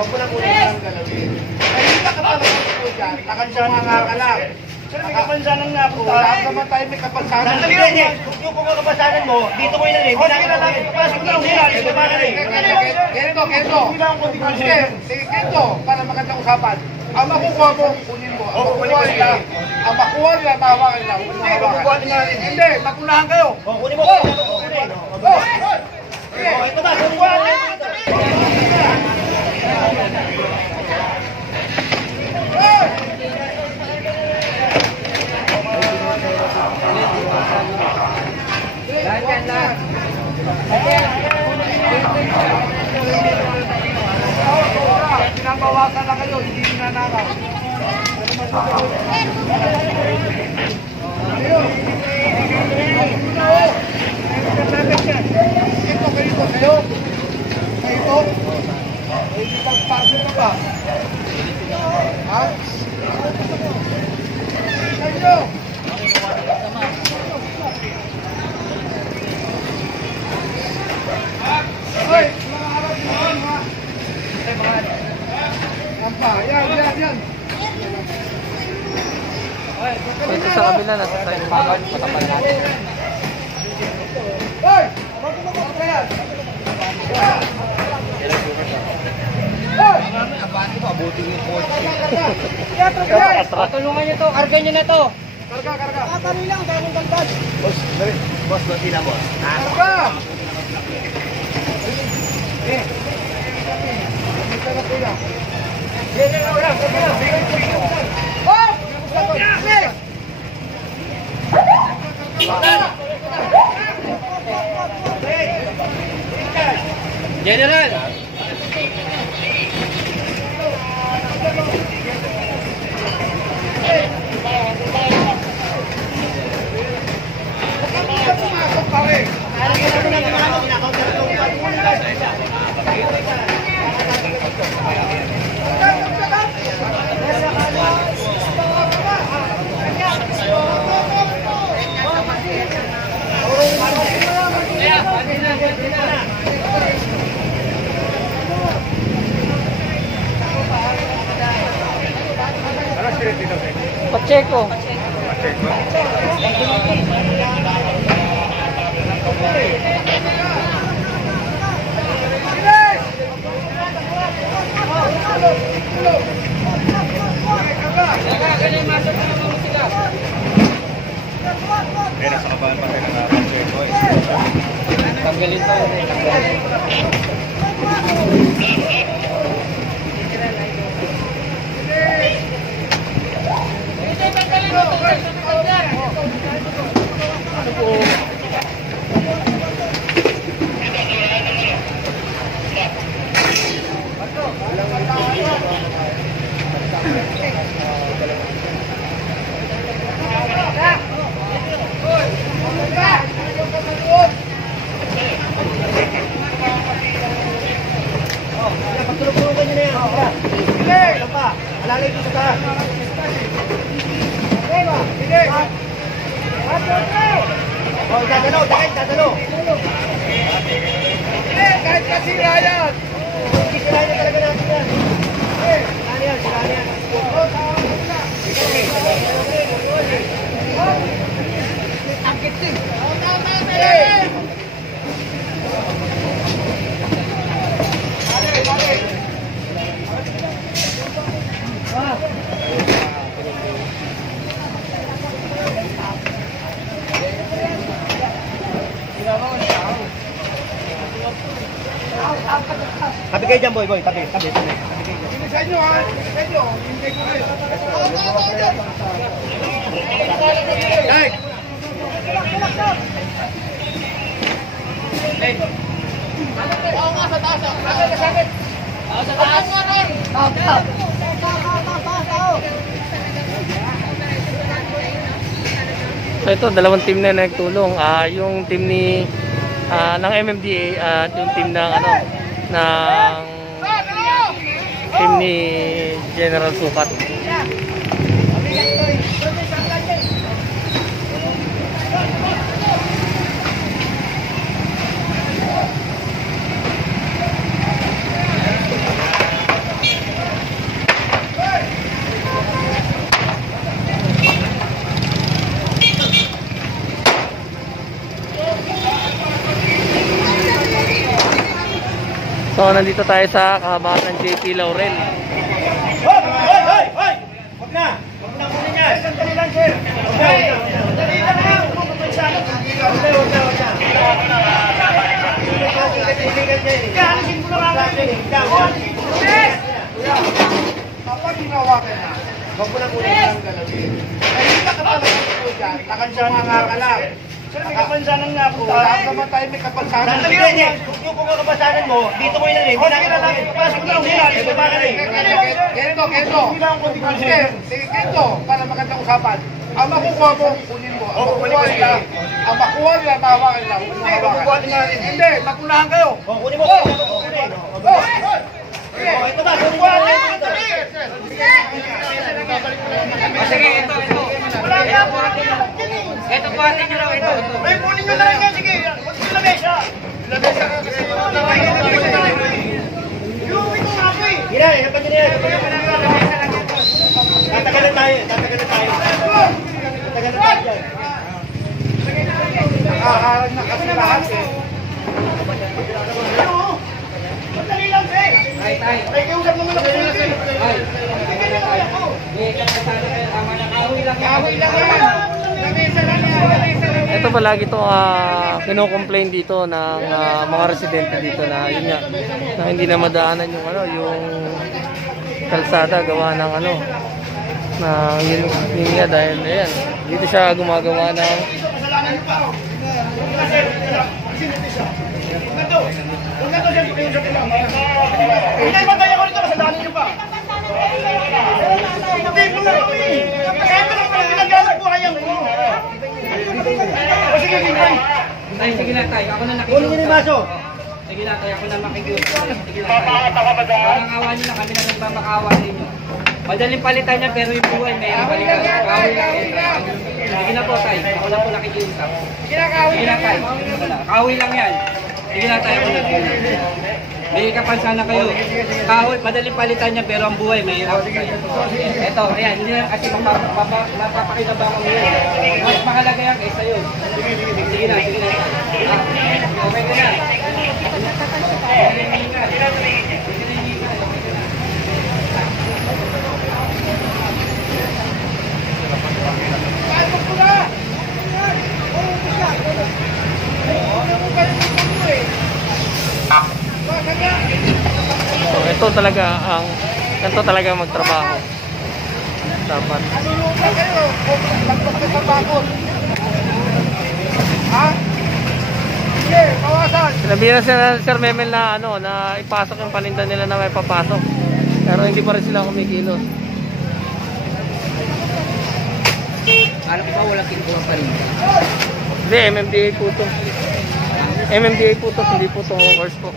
Huwag mo lang ulit ang galawin. Ay, hindi ka talaga po dyan. Nakansyanan nga ka lang. Pero may kapansanan nga po. Wala naman tayo may kapansanan. Yung kung kapansanan mo, dito ko yun rin. Hindi na lang. Pasok na lang. Ganito. Sige, ganito. Para magandang usapan. Ang makukuha mo, kunin mo. Ang makukuha nila, tawa ka nila. Hindi, makunahan kayo. Kunin mo. Ito ba? Kukuha nila. Pinabawasan na kayo, hindi ninanakaw. Ito kayo sa'yo. Ito. Hindi pagpasok ka ba? Ha? Kayo. Hoy, mga harap mo ha. Yan. Ito sa kabila, nasa tayo pagod, patapan natin. Hoy! Magkumukot ka yan! Hoy! Abante ko, abutin yung kotse. Tulungan nyo to, karga nyo na to. Karga. Kakari lang, bagong dagdag. Boss, na boss. Karga! General! Pacheco. Nasa kabahan pa rin ang Pacheco. Tanggalin tayo. Pagtulog-tulogan nyo na yan. Sige! Alalay dito ka. Sige! Oh, dadalo. Kahit kasira yan. Sirahan niya talaga natin yan. Sirahan yan. Ang kitin. Tabi kayo dyan, boy. Tabi. Sa inyo, ha? Sa inyo. Hindi ko kayo. Like! Oo nga, sa taas. Sa taas nga rin. So ito, dalawang team na nagtulong. Yung team ni ng MMDA at yung team ng team ni General Sukat. So nandito tayo sa kahabaan ng JP Laurel. Hoy! Huwag na! Huwag na kunin yan! Sandali lang, sir! Sandali lang na! Huwag na! Kaalisin mo na natin! Kapag ginawa ka na, huwag mo na kunin ang galawin. Ay, hindi ka talaga po dyan. Nakansanan ka lang. Sir, may kapansanan nga po. Lahat naman tayo may kapansanan. Yung kung kapansanan mo, dito mo yun. Hindi na lang. Pasok na lang. Ito ba ka rin? Ganito. Ganito. Para magandang usapan. Ang makukuha mo, kunin mo. Ang makukuha nila, mahawakan lang. Hindi, mapunahan kayo. Kunin mo. Ito ba? Kukuha nila. Sige, ito. Wala nga po. Ito po atin nyo raw ito. Ay, kunin nyo lang yan. Sige, huwag nyo lamesa. Lamesa ka kasi. Yung ito nga po eh. Hira, hirapan nyo na yan. Tatagalan tayo. Tatagalan tayo dyan. Nakaharang na kasi lahat eh. Madali lang eh. Ay, kiusap naman ako. Kahoy lang yan. Ito palagi ito kino-complain dito ng mga residente dito na yun nga na hindi na madaanan yung yung kalsada gawa ng na yun nga dahil ayan dito siya gumagawa ng Hindi ba kaya ko rito kasalanan nyo pa? Hindi mo na kami. Kaya ko lang pala pinagalang buhay ang mo. O sige, Bingay. Tay, sige na tay, ako na nakikiusap. Kunin nyo ni Maso. Sige na tay, ako na makikiusap. Sige na tay. Parang awa nyo na kami na nagbabakawa sa inyo. Madaling palitan niya pero yung buhay may balikan. Kahoy lang eh. Sige na po tay, ako na po nakikiusap. Sige na tay, kahoy lang yan. Sige na tay, ako na. May kapansa na kayo. Kahoy, madaling palitan niya pero ang buhay may hirap kayo. Ito, ayan, hindi na kasi mapapakinabangan mo yun. Mas mahalaga yan kaysa yun. Sige na. Okay ka na. so, ito talaga magtrabaho dapat sinabihan na sila Sir Memel na na ipasok yung paninda nila na may papasok pero hindi pa rin sila kumikilos. Alam ko ba walang kinukuha pa rin? Hindi, MMDA po to. MMDA po to, hindi po to workers po.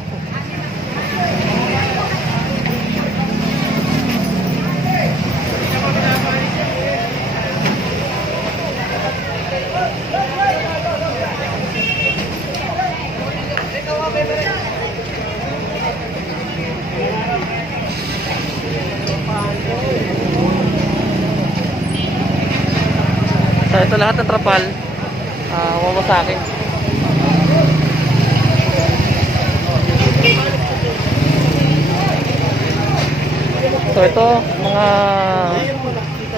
So ito lahat ng trapal wawasakin. So ito mga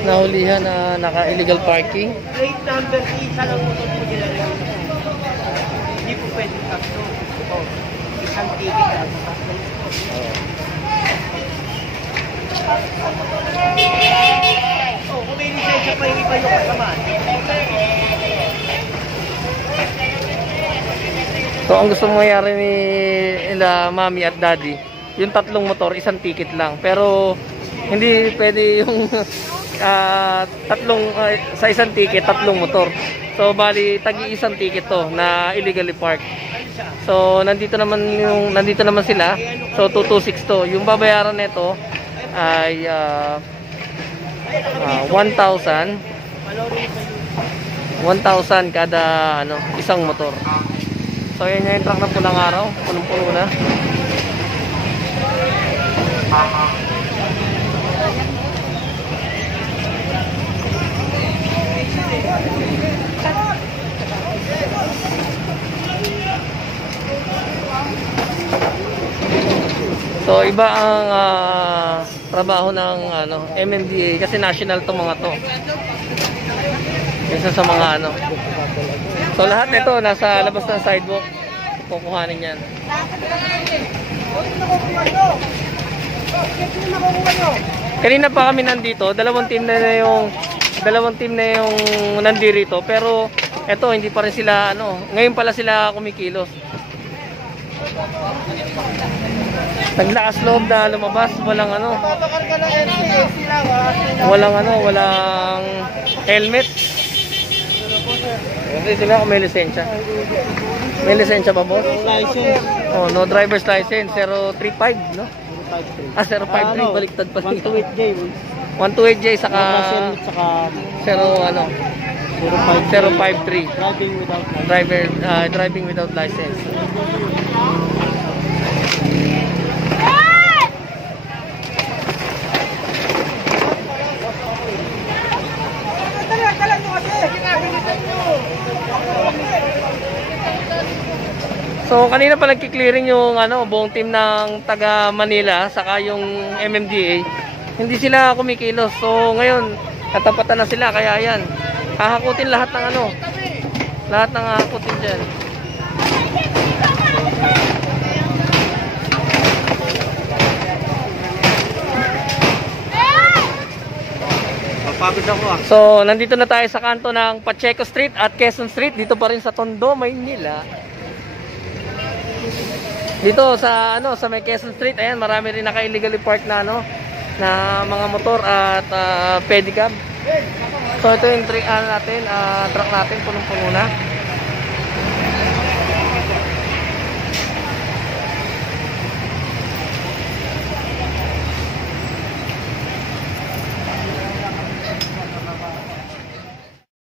nahulihan na naka-illegal parking. Plate number isa lang po ito nila rin. Hindi po pwede tatlo. Isang ticket lang. Kung may lisensya pa yung iba yung kasama. So ang gusto mangyari ni mami at daddy, yung tatlong motor, isang ticket lang. Pero hindi pwede yung sa isang ticket, tatlong motor. So bali tagi-isang ticket to na illegally parked. So nandito naman sila. So 226 to. Yung babayaran nito ay 1,000 kada isang motor. So yan yung truck ng pulang araw, punong-puno na. So iba ang trabaho ng MMDA kasi national to mga to. Isa sa mga So lahat nito nasa labas ng sidewalk. Kukuhanin yan. Kanina pa kami nandito, dalawang team na yung nandirito, pero eto hindi pa rin sila ngayon pala sila kumikilos. Naglakas loob na lumabas, walang walang helmet. Hindi sila kung may lisensya. May lisensya pa, boss? License. Oh, no driver's license, 035, no? 053, baliktad pa rin. 128J. 128J saka Saka 053. driving without license. Driving without license. So kanina pa nagki-clearing yung buong team ng taga Manila saka yung MMDA. Hindi sila kumikilos. So ngayon tatapatan na sila kaya yan. Hahakutin lahat ng lahat ng hahakutin diyan. Papagod ako So nandito na tayo sa kanto ng Pacheco Street at Quezon Street dito pa rin sa Tondo, Maynila. Dito sa sa may Quezon Street, ayan, marami rin naka-illegally park na na mga motor at pedicab. So ito yung truck natin, punong-puno na.